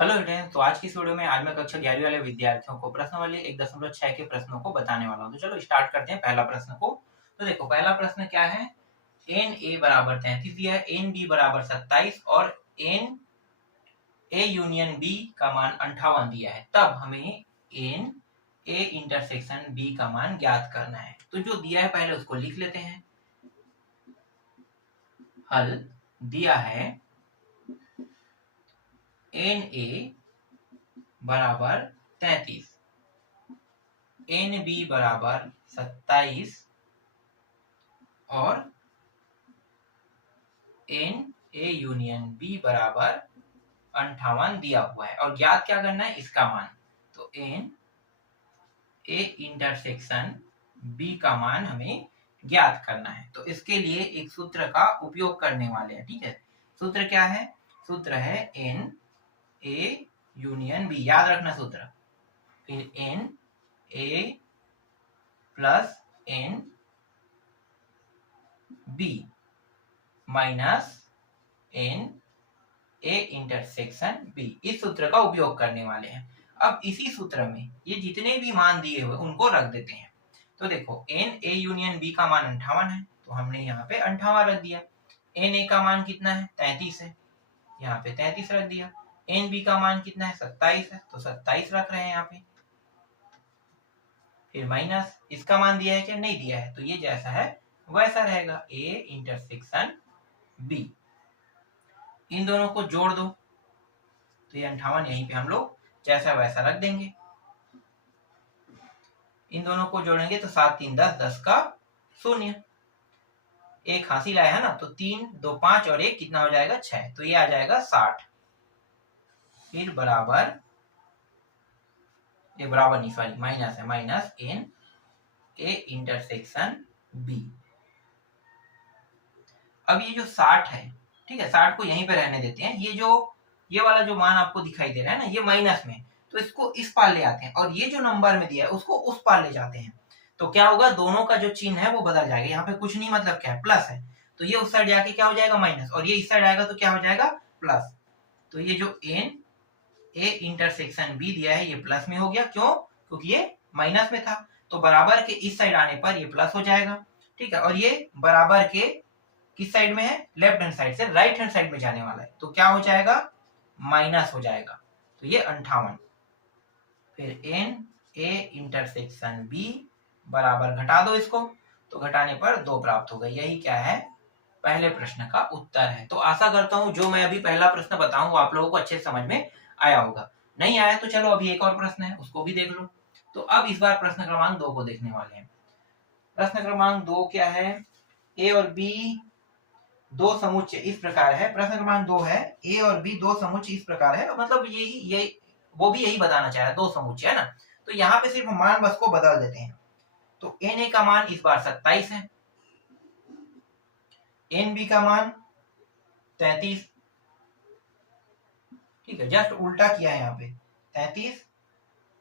Hello student. तो आज की इस वीडियो में आज मैं कक्षा 11वीं वाले विद्यार्थियों को प्रश्नावली 1.6 के प्रश्नों को बताने वाला हूं। तो चलो स्टार्ट करते हैं पहला प्रश्न को। तो देखो पहला प्रश्न क्या है। एन ए बराबर 33 दिया है, एन बी बराबर 27 और एन ए यूनियन बी का मान 58 दिया है। तब हमें एन ए इंटरसेक्शन बी का मान ज्ञात करना है। तो जो दिया है पहले उसको लिख लेते हैं। हल दिया है एन ए बराबर 33, एन बी बराबर 27 और एन ए यूनियन बी बराबर 58 दिया हुआ है और ज्ञात क्या करना है, इसका मान। तो एन ए इंटरसेक्शन बी का मान हमें ज्ञात करना है। तो इसके लिए एक सूत्र का उपयोग करने वाले हैं। ठीक है, सूत्र क्या है? सूत्र है एन ए यूनियन बी। याद रखना सूत्र। फिर n A plus n B minus n A intersection B. इस सूत्र का उपयोग करने वाले हैं। अब इसी सूत्र में ये जितने भी मान दिए हुए उनको रख देते हैं। तो देखो एन ए यूनियन बी का मान 58 है, तो हमने यहाँ पे 58 रख दिया। एन ए का मान कितना है? 33 है, यहाँ पे 33 रख दिया। एन बी का मान कितना है? 27 है, तो 27 रख रहे हैं यहाँ पे। फिर माइनस इसका मान दिया है क्या? नहीं दिया है, तो ये जैसा है वैसा रहेगा, ए इंटरसेक्शन बी। इन दोनों को जोड़ दो, तो ये 58 यहीं पे हम लोग जैसा वैसा रख देंगे। इन दोनों को जोड़ेंगे तो 7 3 10, 10 का 0। एक हासिल आया है ना, तो 3 2 5 और 1 कितना हो जाएगा? 6। तो ये आ जाएगा 60। फिर बराबर, ये बराबर नहीं सॉरी माइनस है, minus n A intersection B. अब ये जो 60 है, ठीक है, 60 को यहीं पे रहने देते हैं। ये वाला जो मान आपको दिखाई दे रहा है ना, ये माइनस में, तो इसको इस पार ले आते हैं और ये जो नंबर में दिया है उसको उस पार ले जाते हैं। तो क्या होगा? दोनों का जो चिन्ह है वो बदल जाएगा। यहाँ पे कुछ नहीं, मतलब क्या है? प्लस है, तो ये उस साइड जाके क्या हो जाएगा? माइनस। और ये इस साइड आएगा तो क्या हो जाएगा? प्लस। तो ये जो एन ए इंटरसेक्शन बी दिया है ये प्लस में हो गया। क्यों? क्योंकि ये माइनस में था। तो बराबर के इस साइड आने पर ये प्लस हो जाएगा। ठीक है, और ये बराबर के किस साइड में है? लेफ्ट हैंड साइड से राइट हैंड साइड में जाने वाला है, तो क्या हो जाएगा? माइनस हो जाएगा। तो ये 58। फिर एन ए इंटरसेक्शन बी बराबर, घटा दो इसको, तो घटाने पर 2 प्राप्त होगा। यही क्या है? पहले प्रश्न का उत्तर है। तो आशा करता हूं जो मैं अभी पहला प्रश्न बताऊं वो आप लोगों को अच्छे समझ में आया होगा। नहीं आया तो चलो अभी एक और प्रश्न है, उसको भी देख लो। तो अब इस बार प्रश्न क्रमांक 2 को देखने वाले हैं। प्रश्न क्रमांक 2 क्या है? ए और बी दो समुच्चय इस प्रकार है। प्रश्न क्रमांक 2 है, ए और बी दो समुच्चय इस प्रकार है। मतलब यही वो भी यही बताना चाह रहा है, दो समुच्चय है ना। तो यहाँ पे सिर्फ मान बस को बदल देते हैं। तो एन ए का मान इस बार 27 है, एन बी का मान 33। ठीक है, जस्ट उल्टा किया है यहाँ पे, 33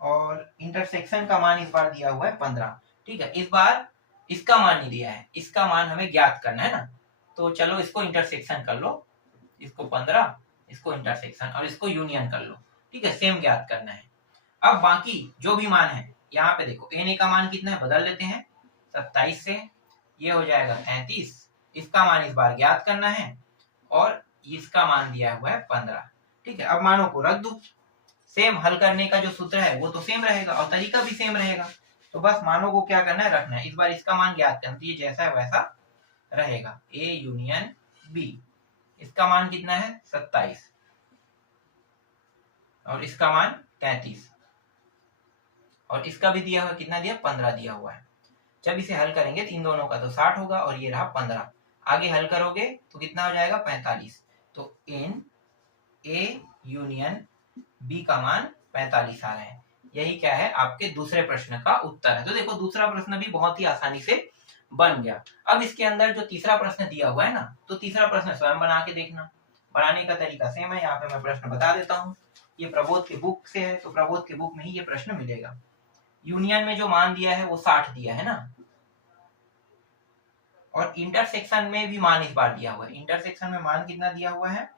और इंटरसेक्शन का मान इस बार दिया हुआ है 15। ठीक है, इस बार इसका मान नहीं दिया है, इसका मान हमें ज्ञात करना है ना। तो चलो इसको इंटरसेक्शन कर लो, इसको 15, इसको इंटरसेक्शन और इसको यूनियन कर लो। ठीक है, सेम ज्ञात करना है। अब बाकी जो भी मान है यहाँ पे देखो, एन ए का मान कितना है बदल लेते हैं, 27 से ये हो जाएगा 33। इसका मान इस बार ज्ञात करना है और इसका मान दिया हुआ है 15। ठीक है, अब मानों को रख दो। सेम हल करने का जो सूत्र है वो तो सेम रहेगा और तरीका भी सेम रहेगा। तो बस मानों को क्या करना है? रखना है। इस बार इसका मान ज्ञात करना, तो ये जैसा है वैसा रहेगा, ए यूनियन बी। इसका मान कितना है? 27 और इसका मान 33 और इसका भी दिया हुआ कितना दिया? 15 दिया हुआ है। जब इसे हल करेंगे तो इन दोनों का तो 60 होगा और ये रहा 15। आगे हल करोगे तो कितना हो जाएगा? 45। तो एन ए यूनियन बी का मान 45 आ रहा है। यही क्या है? आपके दूसरे प्रश्न का उत्तर है। तो देखो दूसरा प्रश्न भी बहुत ही आसानी से बन गया। अब इसके अंदर जो तीसरा प्रश्न दिया हुआ है ना, तो तीसरा प्रश्न स्वयं बना के देखना। बनाने का तरीका सेम है, यहाँ पे मैं प्रश्न बता देता हूँ। ये प्रबोध के बुक से है, तो प्रबोध के बुक में ही ये प्रश्न मिलेगा। यूनियन में जो मान दिया है वो 60 दिया है ना, और इंटरसेक्शन में भी मान इस बार दिया हुआ है। इंटरसेक्शन में मान कितना दिया हुआ है?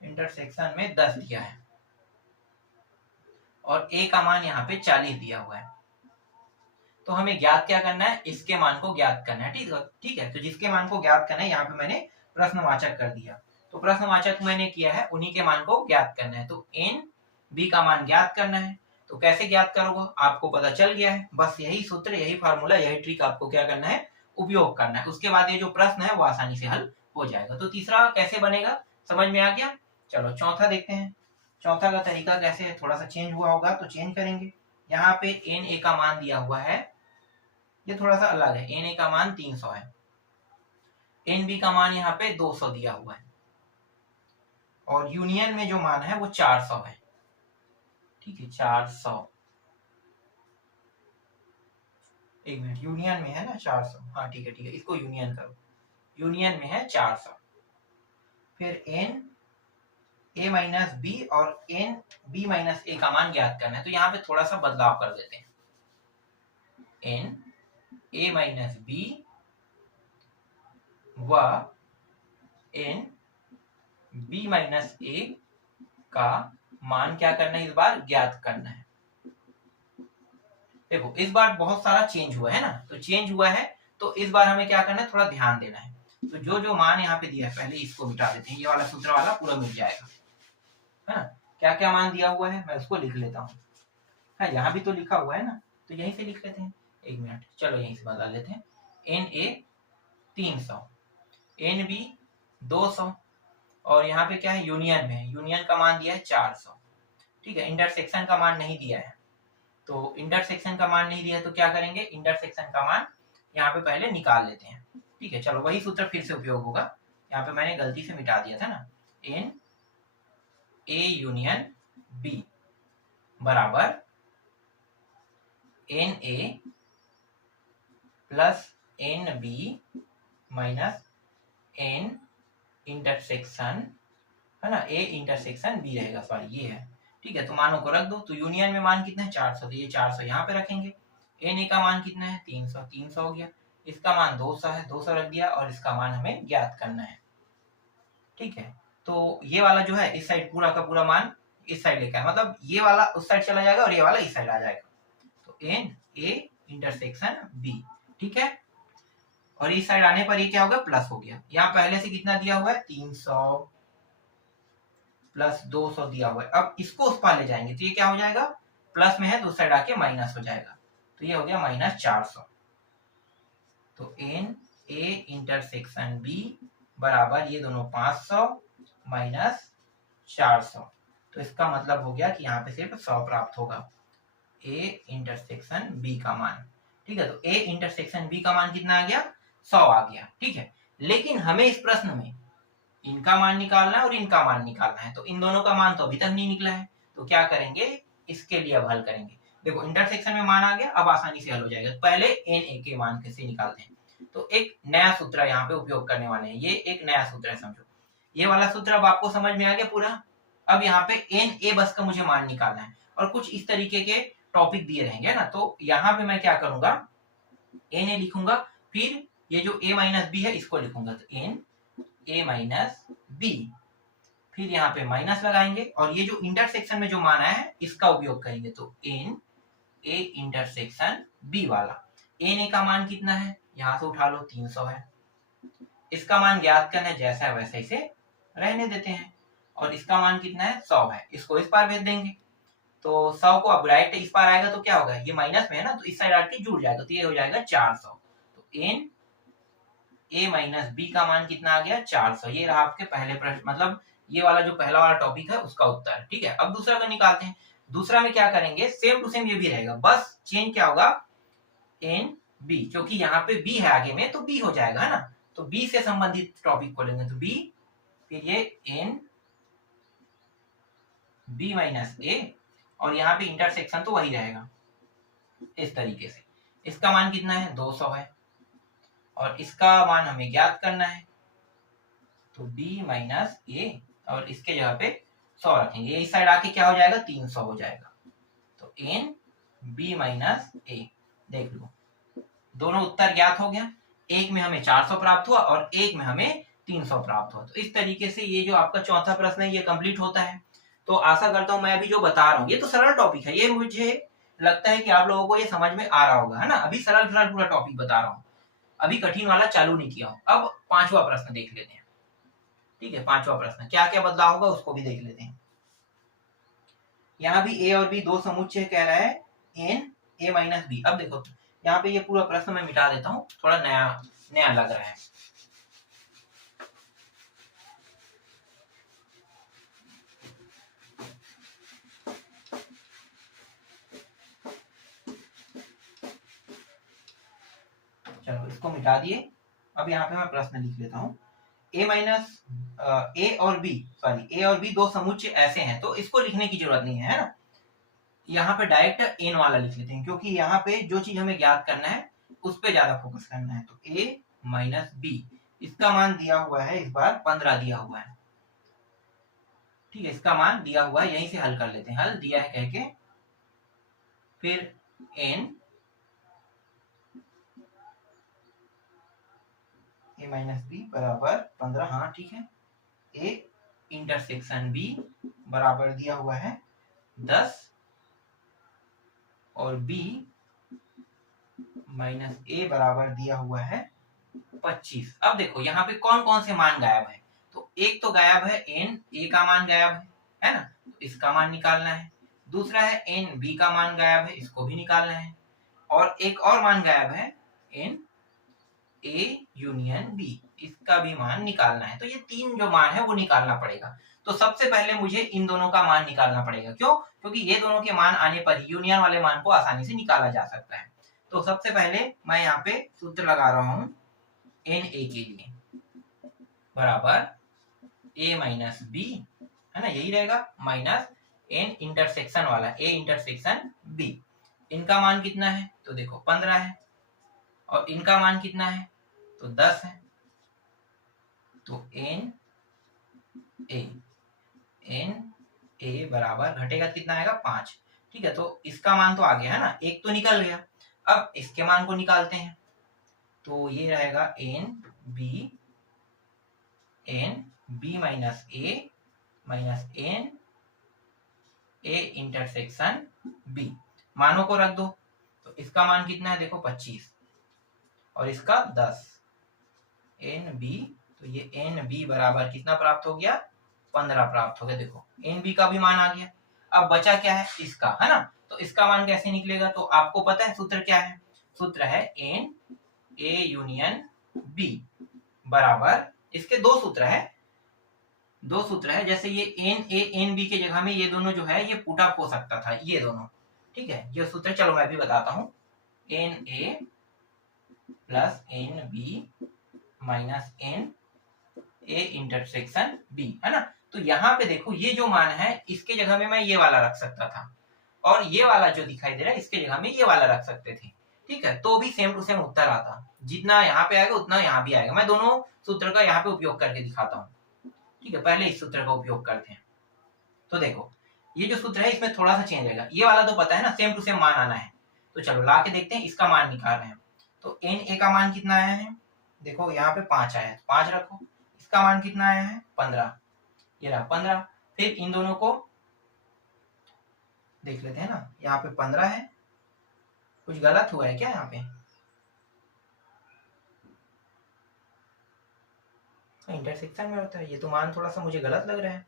इंटरसेक्शन में 10 दिया है। और a का मान यहाँ पे 40 दिया हुआ है। तो हमें ज्ञात क्या करना है, इसके मान को ज्ञात करना है। ठीक है, तो जिसके मान को ज्ञात करना है यहाँ पे मैंने प्रश्नवाचक कर दिया। तो प्रश्नवाचक मैंने किया है, उन्हीं के मान को ज्ञात करना है। तो एन बी का मान ज्ञात करना है। तो कैसे ज्ञात करोगे, आपको पता चल गया है। बस यही सूत्र, यही फार्मूला, यही ट्रिक आपको क्या करना है, उपयोग करना है। उसके बाद ये जो प्रश्न है वो आसानी से हल हो जाएगा। तो तीसरा कैसे बनेगा समझ में आ गया। चलो चौथा देखते हैं। चौथा का तरीका कैसे है, थोड़ा सा चेंज हुआ होगा तो चेंज करेंगे। यहाँ पे एन ए का मान दिया हुआ है, ये थोड़ा सा अलग है। एन ए का मान 300 है, एन बी का मान यहाँ पे 200 दिया हुआ है, और यूनियन में जो मान है वो 400 है। ठीक है, 400, एक मिनट, यूनियन में है ना 400, हाँ ठीक है, इसको यूनियन करो। यूनियन में है 400। फिर एन ए माइनस बी और एन बी माइनस ए का मान ज्ञात करना है। तो यहाँ पे थोड़ा सा बदलाव कर देते हैं। एन ए माइनस बी व एन बी माइनस ए का मान क्या करना है, इस बार ज्ञात करना है। देखो इस बार बहुत सारा चेंज हुआ है ना, तो चेंज हुआ है तो इस बार हमें क्या करना है, थोड़ा ध्यान देना है। तो जो जो मान यहाँ पे दिया है पहले इसको मिटा देते हैं, ये वाला सूत्र वाला पूरा मिट जाएगा, है ना। क्या क्या मान दिया हुआ है मैं उसको लिख लेता हूँ। हाँ यहाँ भी तो लिखा हुआ है ना, तो यहीं से लिख लेते हैं। एक मिनट, चलो यहीं से बदल लेते हैं। एन ए 300, एन बी 200, और यहाँ पे क्या है, यूनियन में, यूनियन का मान दिया है 400। ठीक है, इंटरसेक्शन का मान नहीं दिया है। तो इंटरसेक्शन का मान नहीं दिया है तो क्या करेंगे, इंटरसेक्शन का मान यहाँ पे पहले निकाल लेते हैं। ठीक है, चलो वही सूत्र फिर से उपयोग होगा। यहाँ पे मैंने गलती से मिटा दिया था ना। एन ए यूनियन बी बराबर n A plus n B minus n intersection, है ना, ए इंटरसेक्शन बी रहेगा, सॉरी ये है। ठीक है, तो मानों को रख दो। तो यूनियन में मान कितना है 400, तो ये 400 यहाँ पे रखेंगे। एन ए का मान कितना है 300, 300 हो गया। इसका मान 200 है, 200 रख दिया, और इसका मान हमें ज्ञात करना है। ठीक है, तो ये वाला जो है इस साइड पूरा का पूरा मान इस साइड लेकर, मतलब ये वाला उस साइड चला जाएगा और ये वाला इस साइड आ जाएगा। तो एन ए इंटरसेक्शन बी, ठीक है। और इस साइड आने पर ये क्या होगा, प्लस हो गया। यहाँ पहले से कितना दिया हुआ है 300 प्लस 200 दिया हुआ है। अब इसको उस पार ले जाएंगे तो ये क्या हो जाएगा, प्लस में है तो उस साइड आके माइनस हो जाएगा। तो ये हो गया -400। तो एन ए इंटरसेक्शन बी बराबर ये दोनों 500 माइनस 400। तो इसका मतलब हो गया कि यहाँ पे सिर्फ 100 प्राप्त होगा, ए इंटरसेक्शन बी का मान। ठीक है, तो ए इंटरसेक्शन बी का मान कितना आ गया, 100 आ गया। ठीक है, लेकिन हमें इस प्रश्न में इनका मान निकालना है और इनका मान निकालना है। तो इन दोनों का मान तो अभी तक नहीं निकला है, तो क्या करेंगे, इसके लिए अब हल करेंगे। देखो इंटरसेक्शन में मान आ गया, अब आसानी से हल हो जाएगा। पहले एन ए के मान कैसे निकालते हैं, तो एक नया सूत्र यहाँ पे उपयोग करने वाले हैं। ये एक नया सूत्र है, समझो। ये वाला सूत्र अब आपको समझ में आ गया पूरा। अब यहाँ पे एन ए बस का मुझे मान निकालना है, और कुछ इस तरीके के टॉपिक दिए रहेंगे ना। तो यहाँ पे मैं क्या करूंगा, एन ए लिखूंगा, फिर ये जो ए माइनस बी है इसको लिखूंगा। तो एन ए माइनस बी, फिर यहाँ पे माइनस लगाएंगे, और ये जो इंटरसेक्शन में जो मान आया है इसका उपयोग करेंगे। तो एन ए इंटरसेक्शन बी वाला, एन ए का मान कितना है, यहाँ से उठा लो 300 है। इसका मान ज्ञात करना है, जैसा है वैसे इसे रहने देते हैं। और इसका मान कितना है 100 है, इसको इस पार भेज देंगे। तो 100 को अब राइट इस पार आएगा तो क्या होगा, ये माइनस में है ना, तो इस साइड आके जुड़ जाएगा, तो ये हो जाएगा 400। तो एन ए माइनस बी का मान कितना आ गया 400। ये रहा आपके पहले प्रश्न, मतलब ये वाला जो पहला वाला टॉपिक है उसका उत्तर। ठीक है, अब दूसरा का निकालते हैं। दूसरा में क्या करेंगे, सेम टू सेम ये भी रहेगा, बस चेंज क्या होगा, एन बी, क्योंकि यहाँ पे बी है आगे में तो बी हो जाएगा, है ना। तो बी से संबंधित टॉपिक को लेंगे, तो बी, फिर ये एन बी माइनस ए, और यहाँ पे इंटरसेक्शन तो वही रहेगा इस तरीके से। इसका मान कितना है 200 है, और इसका मान हमें ज्ञात करना है। तो b माइनस ए, और इसके जगह पे 100 रखेंगे। इस साइड आके क्या हो जाएगा 300 हो जाएगा। तो एन बी माइनस ए, देख लो दोनों उत्तर ज्ञात हो गया। एक में हमें 400 प्राप्त हुआ और एक में हमें 300 प्राप्त हुआ। तो इस तरीके से ये जो आपका चौथा प्रश्न है ये कंप्लीट होता है। तो आशा करता हूँ मैं अभी जो बता रहा हूँ ये तो सरल टॉपिक है, ये मुझे लगता है कि आप लोगों को ये समझ में आ रहा होगा, है ना। अभी सरल सरल पूरा टॉपिक बता रहा हूँ, अभी कठिन वाला चालू नहीं किया हूँ। अब पांचवा प्रश्न देख लेते हैं। ठीक है, पांचवा प्रश्न क्या क्या बदलाव होगा उसको भी देख लेते हैं। यहाँ भी ए और बी दो समुच्चय कह रहा है एन ए माइनस बी। अब देखो यहाँ पे ये पूरा प्रश्न मैं मिटा देता हूँ, थोड़ा नया नया लग रहा है। चलो इसको मिटा दिए। अब यहाँ पे मैं प्रश्न लिख लेता हूँ। ए माइनस ए और बी, सॉरी ए और बी दो समुच्चय ऐसे हैं, तो इसको लिखने की जरूरत नहीं है ना। यहाँ पे डायरेक्ट एन वाला लिख लेते हैं, क्योंकि यहाँ पे जो चीज हमें ज्ञात करना है उस पे ज्यादा फोकस करना है। तो ए माइनस बी, इसका मान दिया हुआ है इस बार 15 दिया हुआ है। ठीक है, इसका मान दिया हुआ है, यहीं से हल कर लेते हैं। हल दिया है कह के, फिर एन ए माइनस बी बराबर 15, हाँ ठीक है। ए इंटरसेक्शन बी बराबर दिया हुआ है 10 और बी माइनस ए बराबर दिया हुआ है 25। अब देखो यहाँ पे कौन कौन से मान गायब है। तो एक तो गायब है एन ए का मान गायब है ना, तो इसका मान निकालना है। दूसरा है एन बी का मान गायब है, इसको भी निकालना है। और एक और मान गायब है एन ए यूनियन बी, इसका भी मान निकालना है। तो ये तीन जो मान है वो निकालना पड़ेगा। तो सबसे पहले मुझे इन दोनों का मान निकालना पड़ेगा। क्यों? क्योंकि ये दोनों के मान आने पर यूनियन वाले मान को आसानी से निकाला जा सकता है। तो सबसे पहले मैं यहाँ पे सूत्र लगा रहा हूं एन ए के लिए, बराबर ए माइनस बी, है ना, यही रहेगा, माइनस एन इंटरसेक्शन वाला ए इंटरसेक्शन बी। इनका मान कितना है? तो देखो 15 है, और इनका मान कितना है? तो 10 है। तो एन ए बराबर घटेगा कितना आएगा? 5। ठीक है, तो इसका मान तो आ गया है ना, एक तो निकल गया। अब इसके मान को निकालते हैं। तो ये रहेगा n B minus n A intersection B. मानों को रख दो। तो इसका मान कितना है? देखो 25 और इसका 10 एन बी। तो ये एन बी बराबर कितना प्राप्त हो गया? 15 प्राप्त हो गया। देखो एन बी का भी मान आ गया। अब बचा क्या है? इसका, है ना। तो इसका मान कैसे निकलेगा? तो आपको पता है सूत्र क्या है? सूत्र है एन ए यूनियन बी बराबर, इसके दो सूत्र है। जैसे ये एन ए एन बी के जगह में ये दोनों जो है ये पुट अप हो सकता था, ये दोनों। ठीक है, ये सूत्र चलो मैं भी बताता हूँ। N A plus n B minus n A intersection B, है ना। तो यहाँ पे देखो ये जो मान है इसके जगह में मैं ये वाला रख सकता था, और ये वाला जो दिखाई दे रहा है इसके जगह में ये वाला रख सकते थे। ठीक है, तो भी सेम टू सेम उत्तर आता। जितना यहाँ पे आएगा उतना यहाँ भी आएगा। मैं दोनों सूत्र का यहाँ पे उपयोग करके दिखाता हूँ। ठीक है, पहले इस सूत्र का उपयोग करते हैं। तो देखो ये जो सूत्र है इसमें थोड़ा सा चेंज रहेगा। ये वाला तो पता है ना, सेम टू सेम मान आना है। तो चलो ला के देखते हैं, इसका मान निकाल रहे हैं। तो एन ए का मान कितना आया है? देखो यहाँ पे 5 आया है, 5 रखो। इसका मान कितना आया है? 15, ये रहा 15। फिर इन दोनों को देख लेते हैं ना, यहाँ पे 15 है, कुछ गलत हुआ है क्या यहाँ पे? इंटरसेक्शन में होता है, ये तो मान थोड़ा सा मुझे गलत लग रहा है।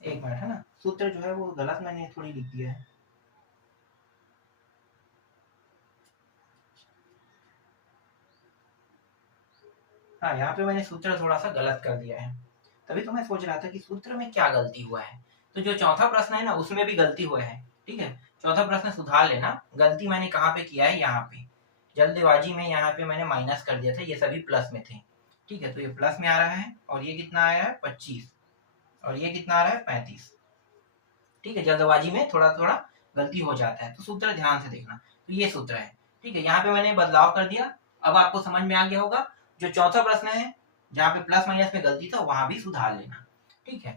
एक मिनट, है ना, सूत्र जो है वो गलत मैंने थोड़ी लिख दिया है। हाँ, यहाँ पे मैंने सूत्र थोड़ा सा गलत कर दिया है। तभी तो मैं सोच रहा था कि सूत्र में क्या गलती हुआ है। तो जो चौथा प्रश्न है ना उसमें भी गलती हुआ है। ठीक है, चौथा प्रश्न सुधार लेना। गलती मैंने कहाँ पे किया है? यहाँ पे जल्दबाजी में यहाँ पे मैंने माइनस कर दिया था, ये सभी प्लस में थे। ठीक है, तो ये प्लस में आ रहा है, और ये कितना आया है? 25, और ये कितना आ रहा है? 35। ठीक है, जल्दबाजी में थोड़ा थोड़ा गलती हो जाता है, तो सूत्र ध्यान से देखना। तो ये सूत्र है। ठीक है, यहाँ पे मैंने बदलाव कर दिया। अब आपको समझ में आ गया होगा। जो चौथा प्रश्न है जहाँ पे प्लस माइनस में गलती था वहां भी सुधार लेना। ठीक है,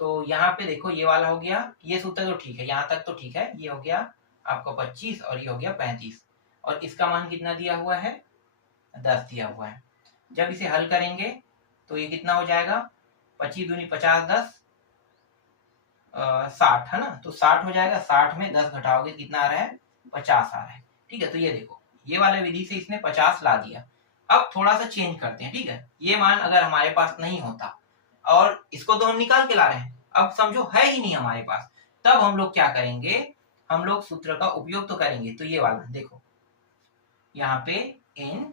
तो यहाँ पे देखो ये वाला हो गया, ये सूत्र तो ठीक है, यहाँ तक तो ठीक है। ये हो गया आपका 25 और ये हो गया 35, और इसका मान कितना दिया हुआ है? 10 दिया हुआ है। जब इसे हल करेंगे तो ये कितना हो जाएगा? 25 दूनी 50, 10 60 है ना, तो 60 हो जाएगा। 60 में 10 घटाओगे कितना आ रहा है, 50 आ रहा है। ठीक है, तो ये देखो ये वाले विधि से इसने 50 ला दिया। अब थोड़ा सा चेंज करते हैं। ठीक है, ये मान अगर हमारे पास नहीं होता और इसको तो हम निकाल के ला रहे हैं, अब समझो है ही नहीं हमारे पास, तब हम लोग क्या करेंगे, हम लोग सूत्र का उपयोग तो करेंगे। तो ये वाला देखो, यहाँ पे एन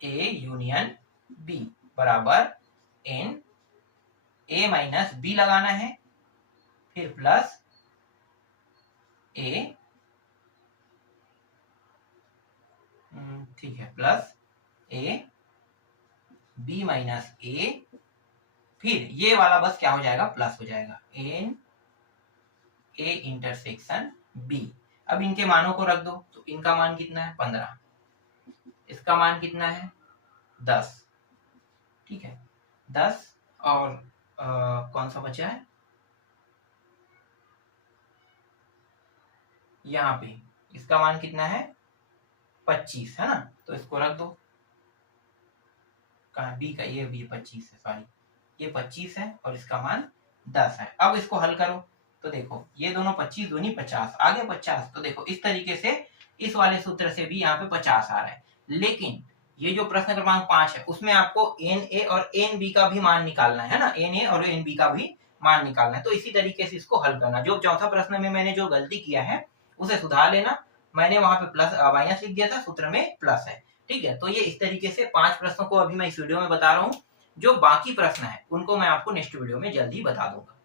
ए यूनियन बी बराबर एन ए माइनस बी लगाना है, फिर प्लस ए, ठीक है, प्लस ए बी माइनस ए, फिर ये वाला बस क्या हो जाएगा, प्लस हो जाएगा, एन ए इंटरसेक्शन बी। अब इनके मानों को रख दो, तो इनका मान कितना है 15, इसका मान कितना है 10। ठीक है, 10 और कौन सा बचा है, यहाँ पे इसका मान कितना है 25 है ना, तो इसको रख दो। कहा बी का, ये भी 25 है, सॉरी ये 25 है और इसका मान 10 है। अब इसको हल करो, तो देखो ये दोनों 25 दूनी 50, आगे 50, तो देखो इस तरीके से इस वाले सूत्र से भी यहाँ पे 50 आ रहा है। लेकिन ये जो प्रश्न क्रमांक 5 है उसमें आपको एन ए और एन बी का भी मान निकालना है ना, एन ए और एन बी का भी मान निकालना है। तो इसी तरीके से इसको हल करना। जो चौथा प्रश्न में मैंने जो गलती किया है उसे सुधार लेना, मैंने वहां पे प्लस माइनस लिख दिया था, सूत्र में प्लस है। ठीक है, तो ये इस तरीके से 5 प्रश्नों को अभी मैं इस वीडियो में बता रहा हूँ। जो बाकी प्रश्न है उनको मैं आपको नेक्स्ट वीडियो में जल्दी बता दूंगा।